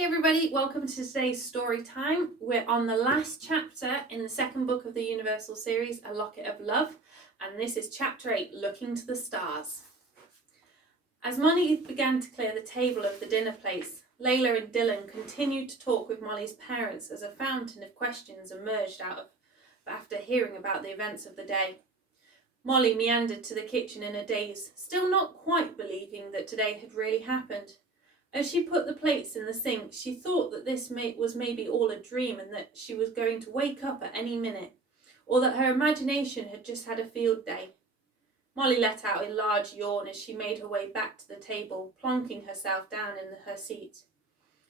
Hi everybody, welcome to today's story time. We're on the last chapter in the second book of the Universal series, A Locket of Love, and this is chapter 8, Looking to the Stars. As Molly began to clear the table of the dinner plates, Layla and Dylan continued to talk with Molly's parents as a fountain of questions emerged after hearing about the events of the day. Molly meandered to the kitchen in a daze, still not quite believing that today had really happened. As she put the plates in the sink, she thought that this was maybe all a dream and that she was going to wake up at any minute, or that her imagination had just had a field day. Molly let out a large yawn as she made her way back to the table, plonking herself down in her seat.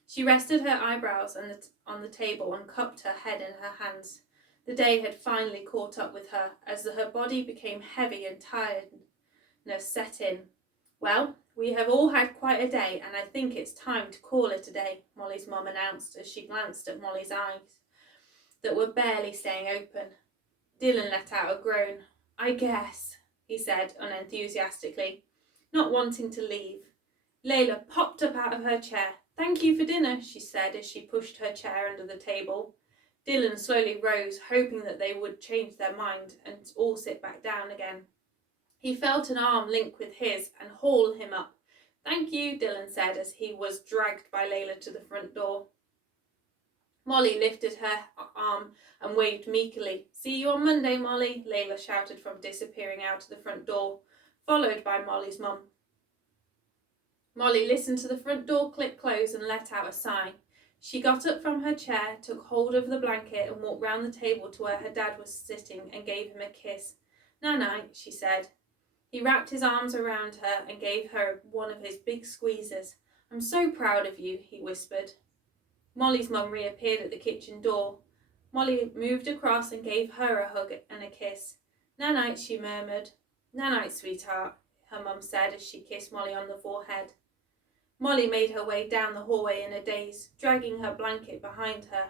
She rested her eyebrows on the table and cupped her head in her hands. The day had finally caught up with her as her body became heavy and tiredness set in. Well, we have all had quite a day, and I think it's time to call it a day, Molly's mum announced as she glanced at Molly's eyes that were barely staying open. Dylan let out a groan. I guess, he said unenthusiastically, not wanting to leave. Layla popped up out of her chair. Thank you for dinner, she said as she pushed her chair under the table. Dylan slowly rose, hoping that they would change their mind and all sit back down again. He felt an arm link with his and haul him up. Thank you, Dylan said as he was dragged by Layla to the front door. Molly lifted her arm and waved meekly. See you on Monday, Molly, Layla shouted from disappearing out of the front door, followed by Molly's mum. Molly listened to the front door click close and let out a sigh. She got up from her chair, took hold of the blanket and walked round the table to where her dad was sitting and gave him a kiss. Night-night, she said. He wrapped his arms around her and gave her one of his big squeezes. I'm so proud of you, he whispered. Molly's mum reappeared at the kitchen door. Molly moved across and gave her a hug and a kiss. Night-night, she murmured. Night-night, sweetheart, her mum said as she kissed Molly on the forehead. Molly made her way down the hallway in a daze, dragging her blanket behind her.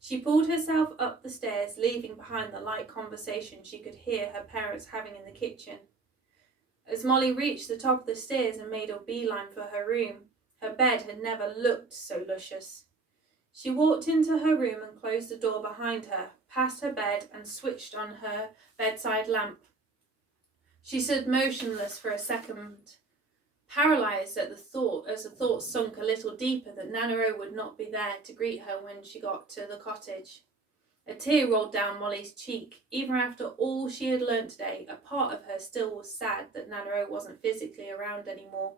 She pulled herself up the stairs, leaving behind the light conversation she could hear her parents having in the kitchen. As Molly reached the top of the stairs and made a beeline for her room, her bed had never looked so luscious. She walked into her room and closed the door behind her, past her bed and switched on her bedside lamp. She stood motionless for a second, paralysed at the thought as the thought sunk a little deeper that Nanaro would not be there to greet her when she got to the cottage. A tear rolled down Molly's cheek. Even after all she had learnt today, a part of her still was sad that Nanaro wasn't physically around anymore.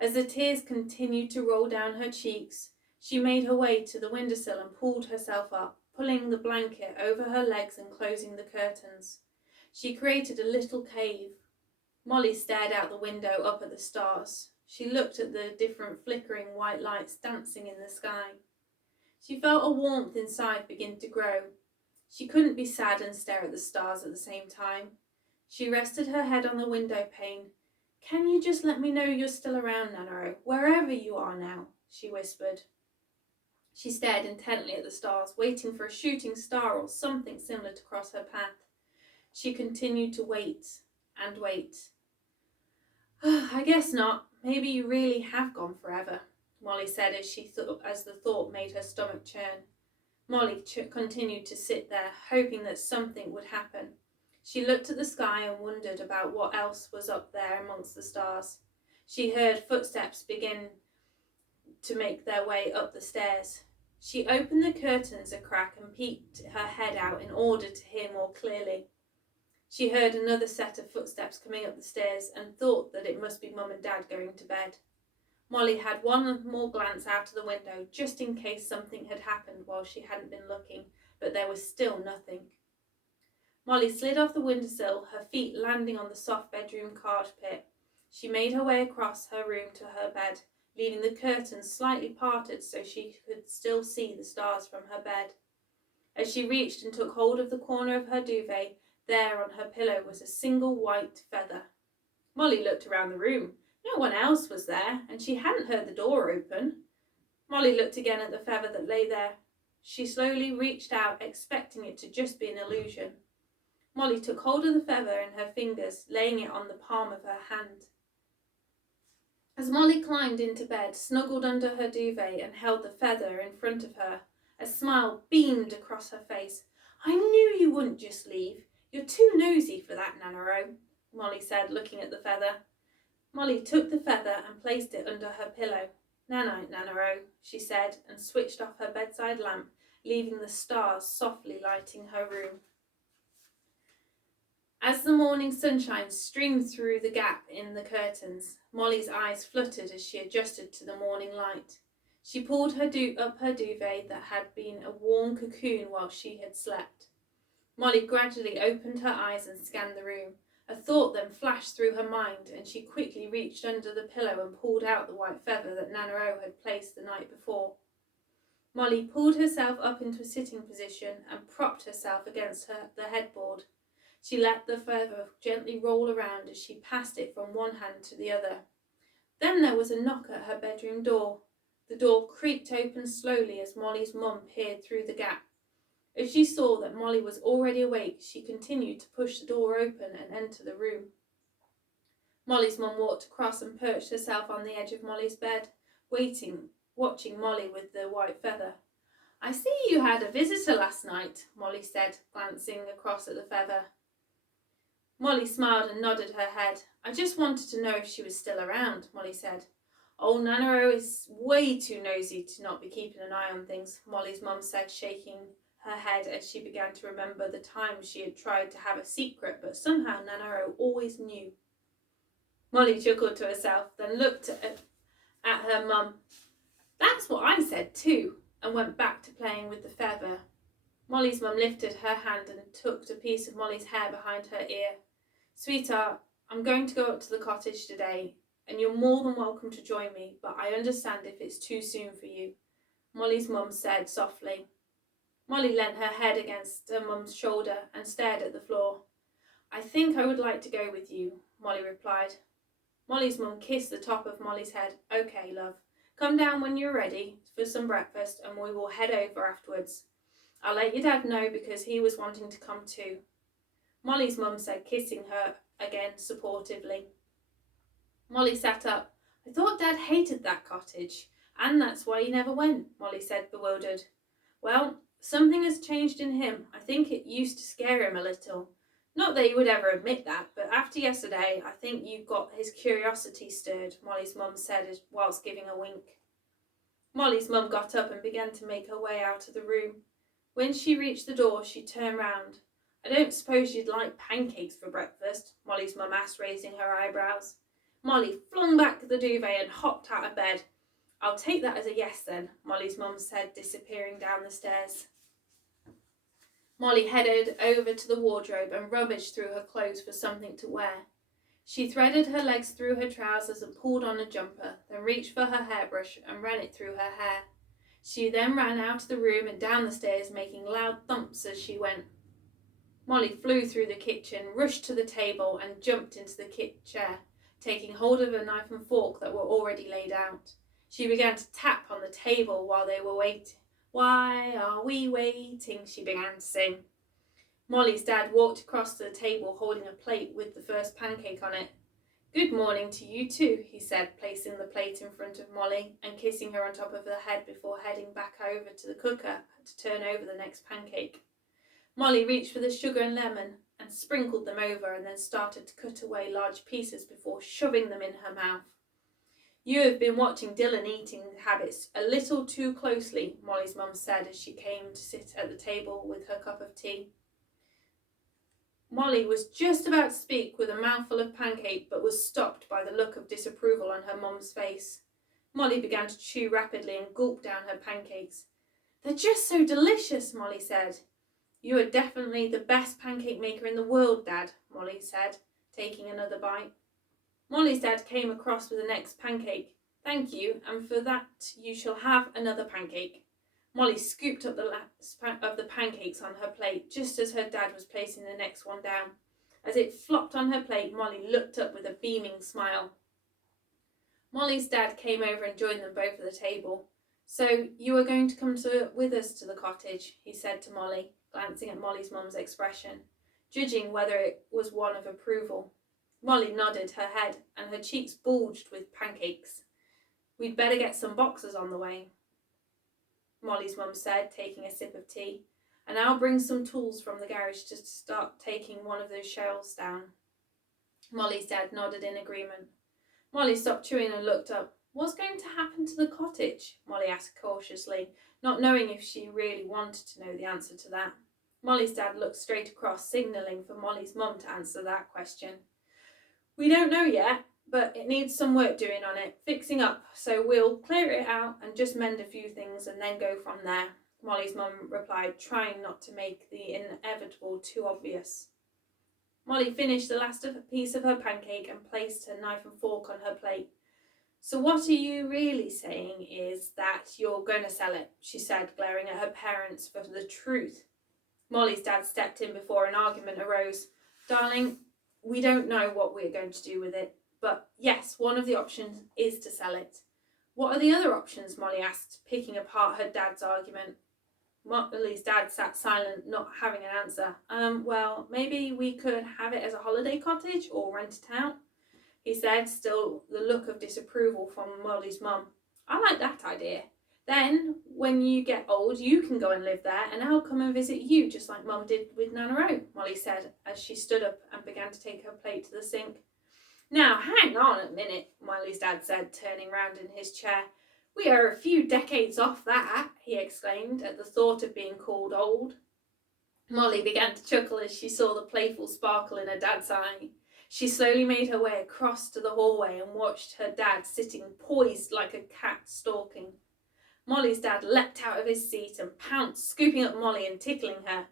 As the tears continued to roll down her cheeks, she made her way to the windowsill and pulled herself up, pulling the blanket over her legs and closing the curtains. She created a little cave. Molly stared out the window up at the stars. She looked at the different flickering white lights dancing in the sky. She felt a warmth inside begin to grow. She couldn't be sad and stare at the stars at the same time. She rested her head on the window pane. Can you just let me know you're still around, Nanaro, wherever you are now, she whispered. She stared intently at the stars, waiting for a shooting star or something similar to cross her path. She continued to wait and wait. I guess not. Maybe you really have gone forever, Molly said as the thought made her stomach churn. Molly continued to sit there, hoping that something would happen. She looked at the sky and wondered about what else was up there amongst the stars. She heard footsteps begin to make their way up the stairs. She opened the curtains a crack and peeked her head out in order to hear more clearly. She heard another set of footsteps coming up the stairs and thought that it must be Mum and Dad going to bed. Molly had one more glance out of the window, just in case something had happened while she hadn't been looking, but there was still nothing. Molly slid off the windowsill, her feet landing on the soft bedroom carpet. She made her way across her room to her bed, leaving the curtains slightly parted so she could still see the stars from her bed. As she reached and took hold of the corner of her duvet, there on her pillow was a single white feather. Molly looked around the room. No one else was there, and she hadn't heard the door open. Molly looked again at the feather that lay there. She slowly reached out, expecting it to just be an illusion. Molly took hold of the feather in her fingers, laying it on the palm of her hand. As Molly climbed into bed, snuggled under her duvet, and held the feather in front of her, a smile beamed across her face. "I knew you wouldn't just leave. You're too nosy for that, Nanaro," Molly said, looking at the feather. Molly took the feather and placed it under her pillow. "Night-night, Nanaro," she said, and switched off her bedside lamp, leaving the stars softly lighting her room. As the morning sunshine streamed through the gap in the curtains, Molly's eyes fluttered as she adjusted to the morning light. She pulled up her duvet that had been a warm cocoon while she had slept. Molly gradually opened her eyes and scanned the room. A thought then flashed through her mind, and she quickly reached under the pillow and pulled out the white feather that Nanaro had placed the night before. Molly pulled herself up into a sitting position and propped herself against the headboard. She let the feather gently roll around as she passed it from one hand to the other. Then there was a knock at her bedroom door. The door creaked open slowly as Molly's mum peered through the gap. As she saw that Molly was already awake, she continued to push the door open and enter the room. Molly's mum walked across and perched herself on the edge of Molly's bed, watching Molly with the white feather. "I see you had a visitor last night," Molly said, glancing across at the feather. Molly smiled and nodded her head. "I just wanted to know if she was still around," Molly said. "Old Nanaro is way too nosy to not be keeping an eye on things," Molly's mum said, shaking her head as she began to remember the times she had tried to have a secret, but somehow Nanaro always knew. Molly chuckled to herself, then looked at her mum. "That's what I said too," and went back to playing with the feather. Molly's mum lifted her hand and tucked a piece of Molly's hair behind her ear. "Sweetheart, I'm going to go up to the cottage today, and you're more than welcome to join me, but I understand if it's too soon for you," Molly's mum said softly. Molly leant her head against her mum's shoulder and stared at the floor. "I think I would like to go with you," Molly replied. Molly's mum kissed the top of Molly's head. "Okay, love. Come down when you're ready for some breakfast and we will head over afterwards. I'll let your dad know because he was wanting to come too," Molly's mum said, kissing her again supportively. Molly sat up. "I thought Dad hated that cottage, and that's why he never went," Molly said, bewildered. "Well, something has changed in him. I think it used to scare him a little. Not that he would ever admit that, but after yesterday, I think you got his curiosity stirred," Molly's mum said whilst giving a wink. Molly's mum got up and began to make her way out of the room. When she reached the door, she turned round. "I don't suppose you'd like pancakes for breakfast?" Molly's mum asked, raising her eyebrows. Molly flung back the duvet and hopped out of bed. "I'll take that as a yes then," Molly's mum said, disappearing down the stairs. Molly headed over to the wardrobe and rummaged through her clothes for something to wear. She threaded her legs through her trousers and pulled on a jumper, then reached for her hairbrush and ran it through her hair. She then ran out of the room and down the stairs, making loud thumps as she went. Molly flew through the kitchen, rushed to the table and jumped into the chair, taking hold of a knife and fork that were already laid out. She began to tap on the table while they were waiting. "Why are we waiting?" she began to sing. Molly's dad walked across to the table holding a plate with the first pancake on it. "Good morning to you too," he said, placing the plate in front of Molly and kissing her on top of her head before heading back over to the cooker to turn over the next pancake. Molly reached for the sugar and lemon and sprinkled them over and then started to cut away large pieces before shoving them in her mouth. "You have been watching Dylan eating habits a little too closely," Molly's mum said as she came to sit at the table with her cup of tea. Molly was just about to speak with a mouthful of pancake but was stopped by the look of disapproval on her mum's face. Molly began to chew rapidly and gulp down her pancakes. "They're just so delicious," Molly said. "You are definitely the best pancake maker in the world, Dad," Molly said, taking another bite. Molly's dad came across with the next pancake. "Thank you, and for that you shall have another pancake." Molly scooped up the last of the pancakes on her plate just as her dad was placing the next one down. As it flopped on her plate, Molly looked up with a beaming smile. Molly's dad came over and joined them both at the table. "So you are going to come with us to the cottage," he said to Molly, glancing at Molly's mum's expression, judging whether it was one of approval. Molly nodded her head and her cheeks bulged with pancakes. We'd better get some boxes on the way, Molly's mum said, taking a sip of tea. And I'll bring some tools from the garage to start taking one of those shelves down. Molly's dad nodded in agreement. Molly stopped chewing and looked up. What's going to happen to the cottage? Molly asked cautiously, not knowing if she really wanted to know the answer to that. Molly's dad looked straight across, signalling for Molly's mum to answer that question. We don't know yet, but it needs some work doing on it, fixing up, so we'll clear it out and just mend a few things and then go from there, Molly's mum replied, trying not to make the inevitable too obvious. Molly finished the last piece of her pancake and placed her knife and fork on her plate. So what are you really saying is that you're going to sell it, she said, glaring at her parents for the truth. Molly's dad stepped in before an argument arose. Darling, we don't know what we're going to do with it, but yes, one of the options is to sell it. What are the other options? Molly asked, picking apart her dad's argument. Molly's dad sat silent, not having an answer. Well, maybe we could have it as a holiday cottage or rent it out, he said, still the look of disapproval from Molly's mum. I like that idea. Then, when you get old, you can go and live there, and I'll come and visit you, just like Mum did with Nana, Molly said, as she stood up and began to take her plate to the sink. Now, hang on a minute, Molly's dad said, turning round in his chair. We are a few decades off that, he exclaimed, at the thought of being called old. Molly began to chuckle as she saw the playful sparkle in her dad's eye. She slowly made her way across to the hallway and watched her dad sitting poised like a cat stalking. Molly's dad leapt out of his seat and pounced, scooping up Molly and tickling her.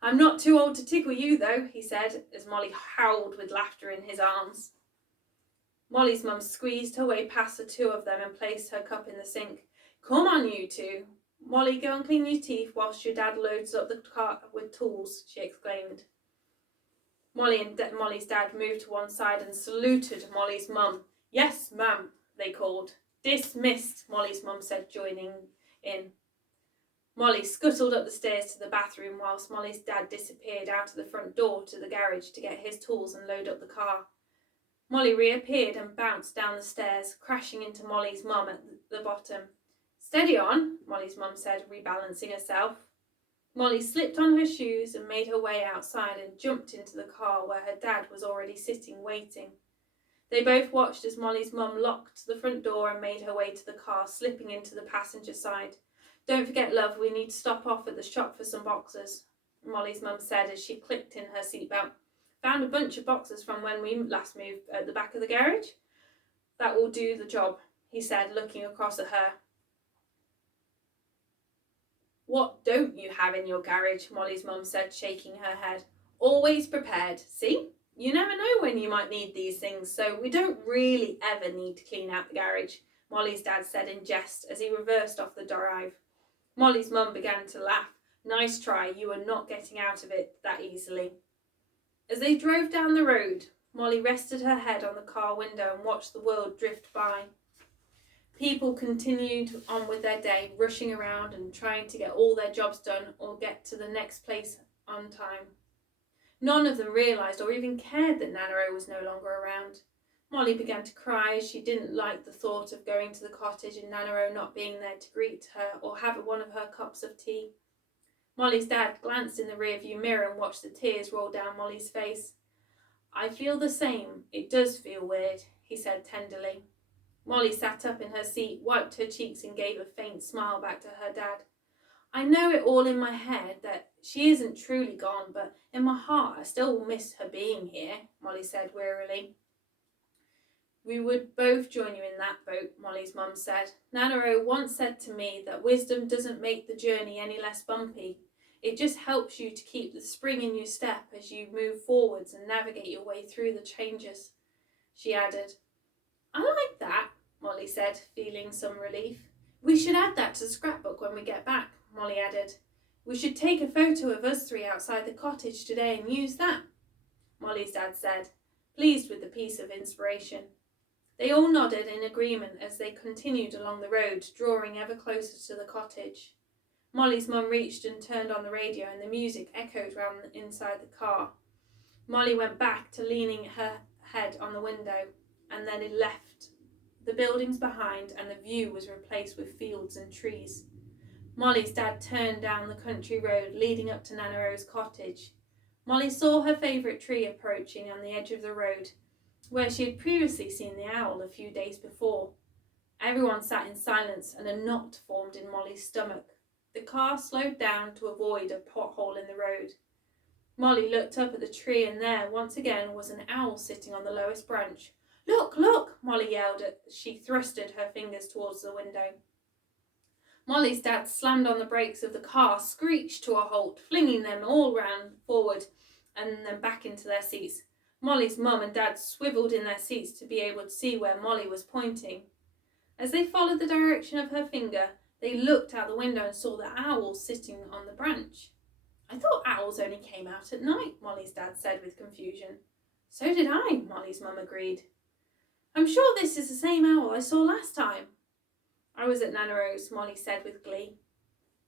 I'm not too old to tickle you, though, he said, as Molly howled with laughter in his arms. Molly's mum squeezed her way past the two of them and placed her cup in the sink. Come on, you two. Molly, go and clean your teeth whilst your dad loads up the cart with tools, she exclaimed. Molly and Molly's dad moved to one side and saluted Molly's mum. Yes, ma'am, they called. Dismissed, Molly's mum said, joining in. Molly scuttled up the stairs to the bathroom whilst Molly's dad disappeared out of the front door to the garage to get his tools and load up the car. Molly reappeared and bounced down the stairs, crashing into Molly's mum at the bottom. Steady on, Molly's mum said, rebalancing herself. Molly slipped on her shoes and made her way outside and jumped into the car where her dad was already sitting waiting. They both watched as Molly's mum locked the front door and made her way to the car, slipping into the passenger side. Don't forget, love, we need to stop off at the shop for some boxes, Molly's mum said as she clicked in her seatbelt. Found a bunch of boxes from when we last moved at the back of the garage. That will do the job, he said, looking across at her. What don't you have in your garage? Molly's mum said, shaking her head. Always prepared, see? You never know when you might need these things, so we don't really ever need to clean out the garage, Molly's dad said in jest as he reversed off the drive. Molly's mum began to laugh. Nice try, you are not getting out of it that easily. As they drove down the road, Molly rested her head on the car window and watched the world drift by. People continued on with their day, rushing around and trying to get all their jobs done or get to the next place on time. None of them realised or even cared that Nanaro was no longer around. Molly began to cry as she didn't like the thought of going to the cottage and Nanaro not being there to greet her or have one of her cups of tea. Molly's dad glanced in the rearview mirror and watched the tears roll down Molly's face. I feel the same. It does feel weird, he said tenderly. Molly sat up in her seat, wiped her cheeks and gave a faint smile back to her dad. I know it all in my head that she isn't truly gone, but in my heart I still miss her being here, Molly said wearily. We would both join you in that boat, Molly's mum said. Nanaro once said to me that wisdom doesn't make the journey any less bumpy. It just helps you to keep the spring in your step as you move forwards and navigate your way through the changes, she added. I like that, Molly said, feeling some relief. We should add that to the scrapbook when we get back, Molly added. We should take a photo of us three outside the cottage today and use that, Molly's dad said, pleased with the piece of inspiration. They all nodded in agreement as they continued along the road, drawing ever closer to the cottage. Molly's mum reached and turned on the radio and the music echoed round inside the car. Molly went back to leaning her head on the window, and then it left the buildings behind, and the view was replaced with fields and trees. Molly's dad turned down the country road leading up to Nana Rose's cottage. Molly saw her favourite tree approaching on the edge of the road, where she had previously seen the owl a few days before. Everyone sat in silence, and a knot formed in Molly's stomach. The car slowed down to avoid a pothole in the road. Molly looked up at the tree, and there, once again, was an owl sitting on the lowest branch. "Look, look!" Molly yelled as she thrusted her fingers towards the window. Molly's dad slammed on the brakes of the car, screeched to a halt, flinging them all round forward and then back into their seats. Molly's mum and dad swiveled in their seats to be able to see where Molly was pointing. As they followed the direction of her finger, they looked out the window and saw the owl sitting on the branch. "I thought owls only came out at night," Molly's dad said with confusion. "So did I," Molly's mum agreed. "I'm sure this is the same owl I saw last time." "I was at Nana Rose," Molly said with glee.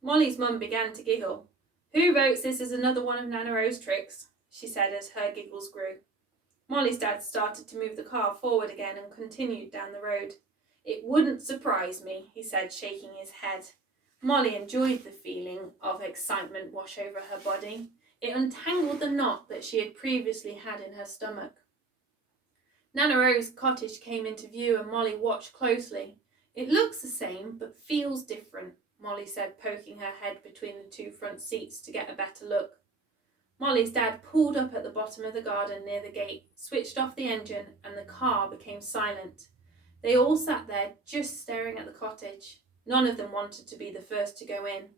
Molly's mum began to giggle. "Who votes this is another one of Nana Rose's tricks?" she said as her giggles grew. Molly's dad started to move the car forward again and continued down the road. "It wouldn't surprise me," he said, shaking his head. Molly enjoyed the feeling of excitement wash over her body. It untangled the knot that she had previously had in her stomach. Nana Rose's cottage came into view, and Molly watched closely. "It looks the same, but feels different," Molly said, poking her head between the two front seats to get a better look. Molly's dad pulled up at the bottom of the garden near the gate, switched off the engine, and the car became silent. They all sat there just staring at the cottage. None of them wanted to be the first to go in.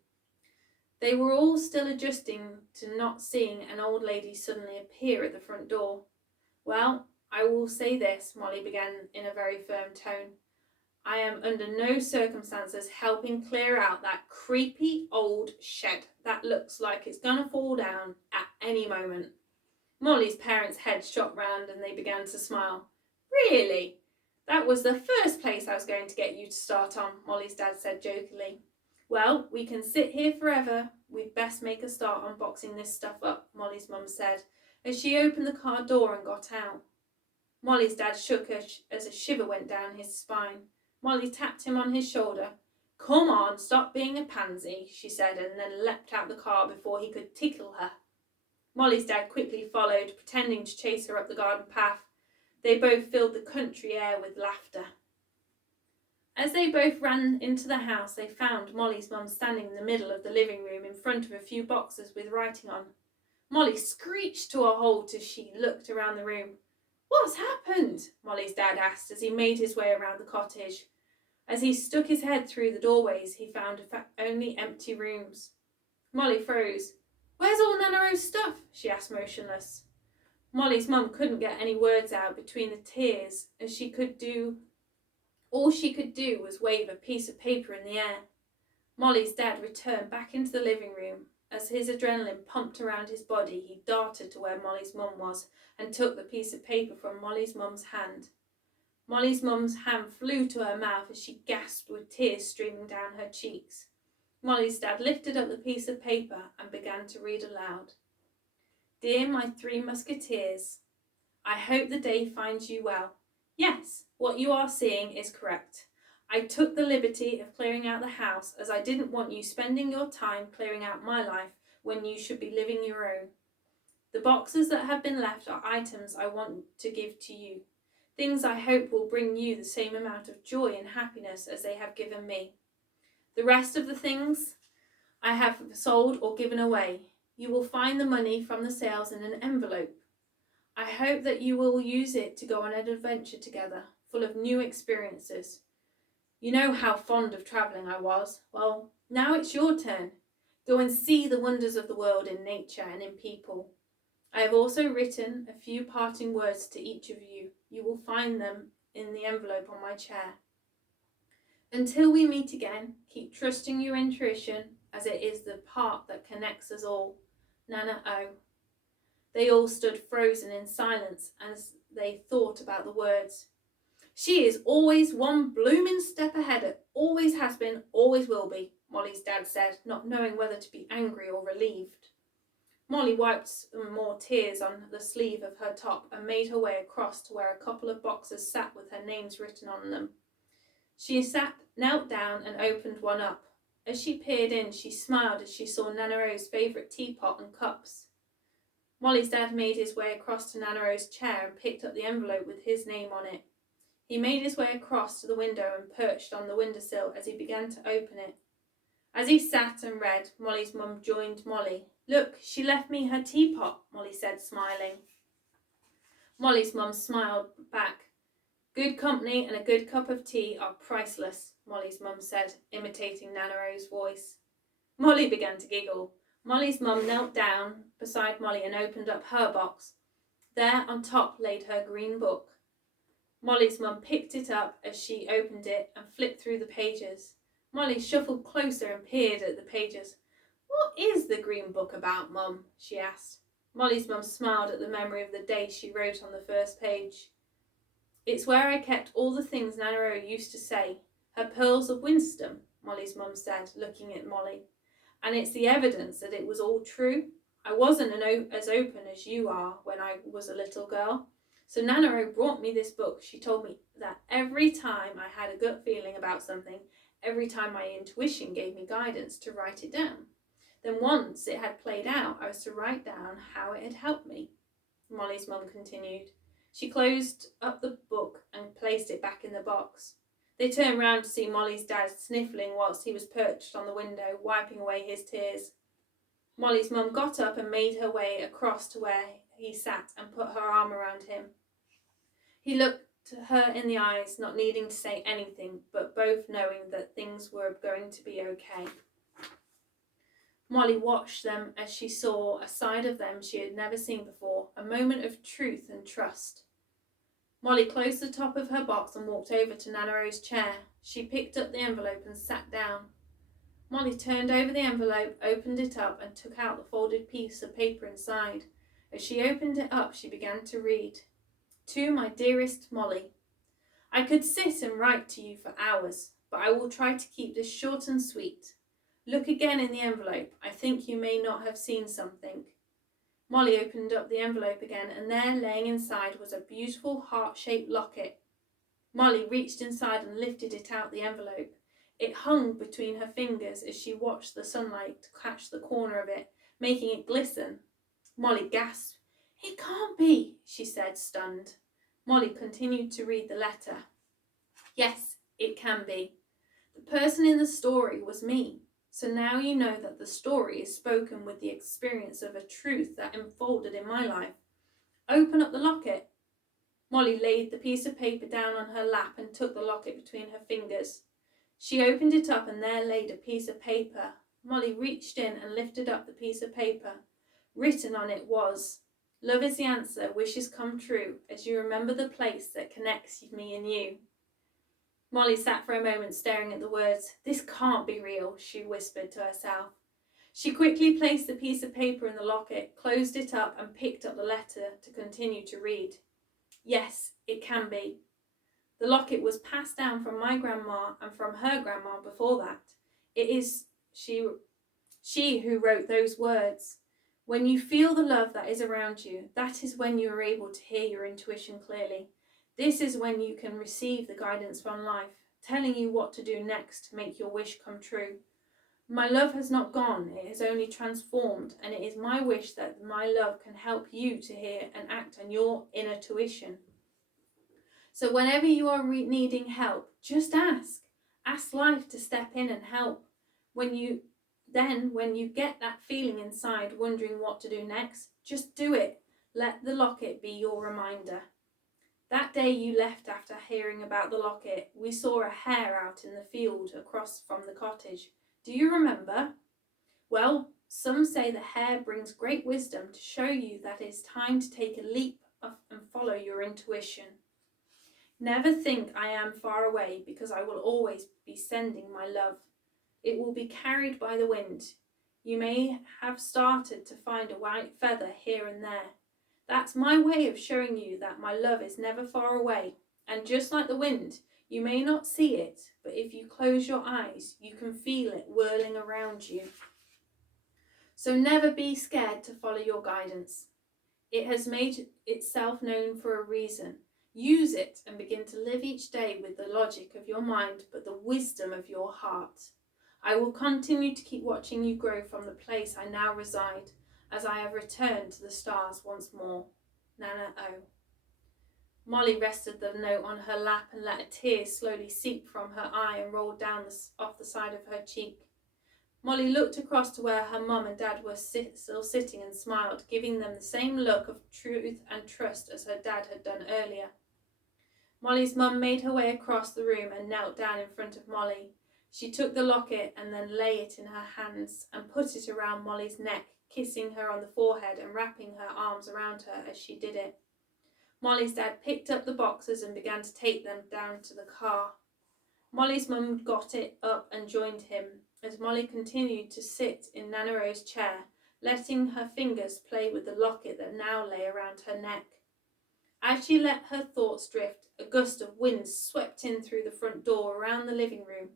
They were all still adjusting to not seeing an old lady suddenly appear at the front door. "Well, I will say this," Molly began in a very firm tone. "I am under no circumstances helping clear out that creepy old shed that looks like it's gonna fall down at any moment." Molly's parents' heads shot round and they began to smile. "Really? That was the first place I was going to get you to start on," Molly's dad said jokingly. "Well, we can sit here forever. We'd best make a start on boxing this stuff up," Molly's mum said as she opened the car door and got out. Molly's dad shook as a shiver went down his spine. Molly tapped him on his shoulder. "Come on, stop being a pansy," she said, and then leapt out the car before he could tickle her. Molly's dad quickly followed, pretending to chase her up the garden path. They both filled the country air with laughter. As they both ran into the house, they found Molly's mum standing in the middle of the living room in front of a few boxes with writing on. Molly screeched to a halt as she looked around the room. "What's happened?" Molly's dad asked as he made his way around the cottage. As he stuck his head through the doorways, he found only empty rooms. Molly froze. "Where's all Nana Rose's stuff?" she asked, motionless. Molly's mum couldn't get any words out between the tears, as all she could do was wave a piece of paper in the air. Molly's dad returned back into the living room. As his adrenaline pumped around his body, he darted to where Molly's mum was and took the piece of paper from Molly's mum's hand. Molly's mum's hand flew to her mouth as she gasped with tears streaming down her cheeks. Molly's dad lifted up the piece of paper and began to read aloud. "Dear my 3 musketeers, I hope the day finds you well. Yes, what you are seeing is correct. I took the liberty of clearing out the house as I didn't want you spending your time clearing out my life when you should be living your own. The boxes that have been left are items I want to give to you, things I hope will bring you the same amount of joy and happiness as they have given me. The rest of the things I have sold or given away. You will find the money from the sales in an envelope. I hope that you will use it to go on an adventure together, full of new experiences. You know how fond of travelling I was. Well, now it's your turn. Go and see the wonders of the world in nature and in people. I have also written a few parting words to each of you. You will find them in the envelope on my chair. Until we meet again, keep trusting your intuition, as it is the part that connects us all. Nana O." They all stood frozen in silence as they thought about the words. "She is always one blooming step ahead, always has been, always will be," Molly's dad said, not knowing whether to be angry or relieved. Molly wiped some more tears on the sleeve of her top and made her way across to where a couple of boxes sat with her names written on them. She knelt down and opened one up. As she peered in, she smiled as she saw Nanaro's favourite teapot and cups. Molly's dad made his way across to Nanaro's chair and picked up the envelope with his name on it. He made his way across to the window and perched on the windowsill as he began to open it. As he sat and read, Molly's mum joined Molly. "Look, she left me her teapot," Molly said, smiling. Molly's mum smiled back. "Good company and a good cup of tea are priceless," Molly's mum said, imitating Nanaro's voice. Molly began to giggle. Molly's mum knelt down beside Molly and opened up her box. There on top laid her green book. Molly's mum picked it up as she opened it and flipped through the pages. Molly shuffled closer and peered at the pages. "What is the green book about, Mum?" she asked. Molly's mum smiled at the memory of the day she wrote on the first page. "It's where I kept all the things Nanaro used to say, her pearls of wisdom," Molly's mum said, looking at Molly. "And it's the evidence that it was all true. I wasn't as open as you are when I was a little girl. So Nanaro brought me this book. She told me that every time I had a gut feeling about something, every time my intuition gave me guidance, to write it down. Then once it had played out, I was to write down how it had helped me," Molly's mum continued. She closed up the book and placed it back in the box. They turned round to see Molly's dad sniffling whilst he was perched on the window, wiping away his tears. Molly's mum got up and made her way across to where he sat and put her arm around him. He looked her in the eyes, not needing to say anything, but both knowing that things were going to be okay. Molly watched them as she saw a side of them she had never seen before, a moment of truth and trust. Molly closed the top of her box and walked over to Nanaro's chair. She picked up the envelope and sat down. Molly turned over the envelope, opened it up, and took out the folded piece of paper inside. As she opened it up, she began to read. "To my dearest Molly, I could sit and write to you for hours, but I will try to keep this short and sweet. Look again in the envelope. I think you may not have seen something." Molly opened up the envelope again, and there, laying inside, was a beautiful heart-shaped locket. Molly reached inside and lifted it out the envelope. It hung between her fingers as she watched the sunlight catch the corner of it, making it glisten. Molly gasped. "It can't be," she said, stunned. Molly continued to read the letter. "Yes, it can be. The person in the story was me. So now you know that the story is spoken with the experience of a truth that unfolded in my life. Open up the locket." Molly laid the piece of paper down on her lap and took the locket between her fingers. She opened it up and there laid a piece of paper. Molly reached in and lifted up the piece of paper. Written on it was, "Love is the answer, wishes come true, as you remember the place that connects me and you." Molly sat for a moment staring at the words. "This can't be real," she whispered to herself. She quickly placed the piece of paper in the locket, closed it up, and picked up the letter to continue to read. "Yes, it can be. The locket was passed down from my grandma and from her grandma before that. It is she who wrote those words. When you feel the love that is around you, that is when you are able to hear your intuition clearly. This is when you can receive the guidance from life, telling you what to do next to make your wish come true. My love has not gone, it has only transformed, and it is my wish that my love can help you to hear and act on your inner tuition. So whenever you are needing help, just ask. Ask life to step in and help. When you get that feeling inside, wondering what to do next, just do it. Let the locket be your reminder." That day you left after hearing about the locket, we saw a hare out in the field across from the cottage. Do you remember? Well, some say the hare brings great wisdom to show you that it is time to take a leap and follow your intuition. Never think I am far away, because I will always be sending my love. It will be carried by the wind. You may have started to find a white feather here and there. That's my way of showing you that my love is never far away. And just like the wind, you may not see it, but if you close your eyes, you can feel it whirling around you. So never be scared to follow your guidance. It has made itself known for a reason. Use it and begin to live each day with the logic of your mind but the wisdom of your heart. I will continue to keep watching you grow from the place I now reside, as I have returned to the stars once more. Nana O. Molly rested the note on her lap and let a tear slowly seep from her eye and roll down off the side of her cheek. Molly looked across to where her mum and dad were still sitting and smiled, giving them the same look of truth and trust as her dad had done earlier. Molly's mum made her way across the room and knelt down in front of Molly. She took the locket and then lay it in her hands and put it around Molly's neck, kissing her on the forehead and wrapping her arms around her as she did it. Molly's dad picked up the boxes and began to take them down to the car. Molly's mum got it up and joined him as Molly continued to sit in Nana Ro's chair, letting her fingers play with the locket that now lay around her neck. As she let her thoughts drift, a gust of wind swept in through the front door around the living room.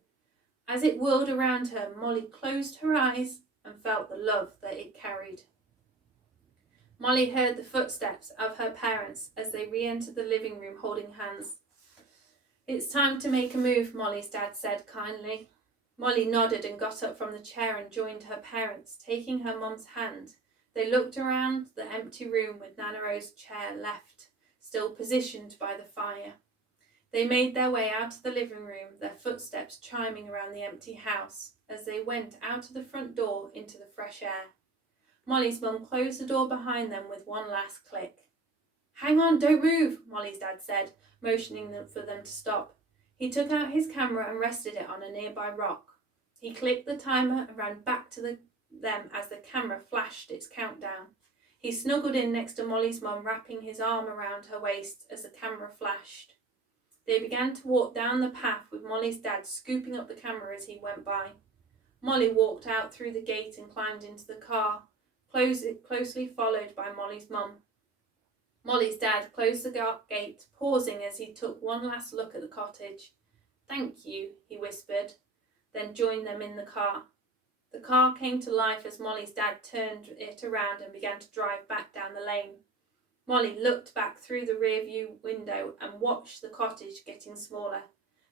As it whirled around her, Molly closed her eyes and felt the love that it carried. Molly heard the footsteps of her parents as they re-entered the living room holding hands. It's time to make a move, Molly's dad said kindly. Molly nodded and got up from the chair and joined her parents, taking her mum's hand. They looked around the empty room with Nana Ro's chair left, still positioned by the fire. They made their way out of the living room, their footsteps chiming around the empty house as they went out of the front door into the fresh air. Molly's mum closed the door behind them with one last click. Hang on, don't move, Molly's dad said, motioning for them to stop. He took out his camera and rested it on a nearby rock. He clicked the timer and ran back to them as the camera flashed its countdown. He snuggled in next to Molly's mum, wrapping his arm around her waist as the camera flashed. They began to walk down the path with Molly's dad scooping up the camera as he went by. Molly walked out through the gate and climbed into the car, closely followed by Molly's mum. Molly's dad closed the gate, pausing as he took one last look at the cottage. Thank you, he whispered, then joined them in the car. The car came to life as Molly's dad turned it around and began to drive back down the lane. Molly looked back through the rear-view window and watched the cottage getting smaller.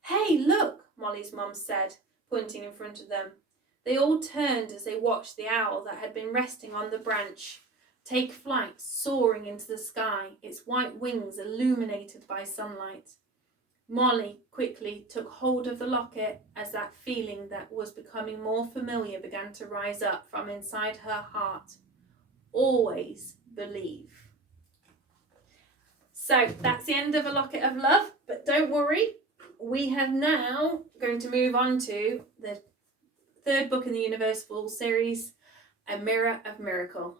Hey, look, Molly's mum said, pointing in front of them. They all turned as they watched the owl that had been resting on the branch take flight, soaring into the sky, its white wings illuminated by sunlight. Molly quickly took hold of the locket as that feeling that was becoming more familiar began to rise up from inside her heart. Always believe. So that's the end of A Locket of Love, but don't worry, we have now going to move on to the third book in the Universal series, A Mirror of Miracle.